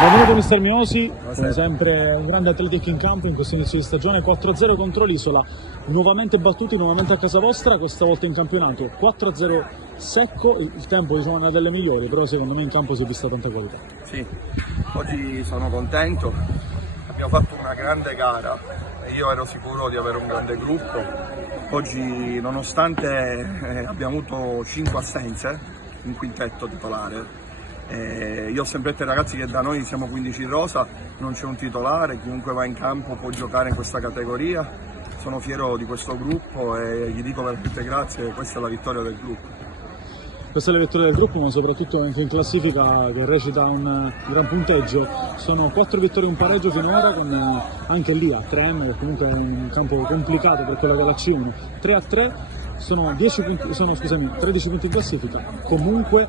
Benvenuto mister Miosi, come sempre un grande atletico in campo in questo inizio di stagione, 4-0 contro l'Isola, nuovamente battuti, nuovamente a casa vostra, questa volta in campionato, 4-0 secco, il tempo diciamo è una delle migliori, però secondo me in campo si è vista tanta qualità. Sì, oggi sono contento, abbiamo fatto una grande gara e io ero sicuro di avere un grande gruppo. Oggi nonostante abbiamo avuto 5 assenze, un quintetto titolare, io ho sempre detto ai ragazzi che da noi siamo 15 in rosa, non c'è un titolare, chiunque va in campo può giocare in questa categoria. Sono fiero di questo gruppo e gli dico veramente grazie, questa è la vittoria del gruppo. Questa è la vittoria del gruppo, ma soprattutto anche in classifica che recita un gran punteggio. Sono 4 vittorie e un pareggio finora, con anche lì a Trem, che comunque è un campo complicato per quello della C1. 3-3, sono 13 punti in classifica, comunque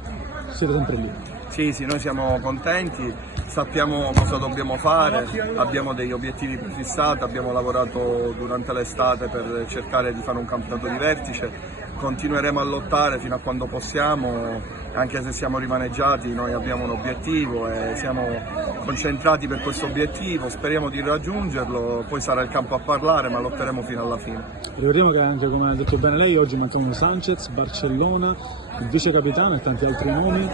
siete sempre lì. Sì, noi siamo contenti, sappiamo cosa dobbiamo fare, abbiamo degli obiettivi prefissati, abbiamo lavorato durante l'estate per cercare di fare un campionato di vertice, continueremo a lottare fino a quando possiamo, anche se siamo rimaneggiati noi abbiamo un obiettivo e siamo concentrati per questo obiettivo, speriamo di raggiungerlo, poi sarà il campo a parlare ma lotteremo fino alla fine. Ricordiamo che anche come ha detto bene lei, oggi mancavano Sanchez, Barcellona, il vice capitano e tanti altri nomi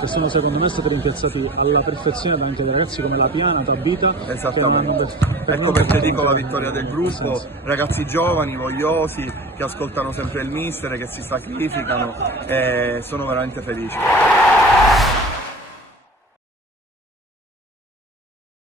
che sono secondo me stati rimpiazzati alla perfezione anche dai ragazzi come La Piana, Tabita. Esattamente, ecco perché dico la vittoria del gruppo, ragazzi giovani, vogliosi, che ascoltano sempre il mister, che si sacrificano e sono veramente felici.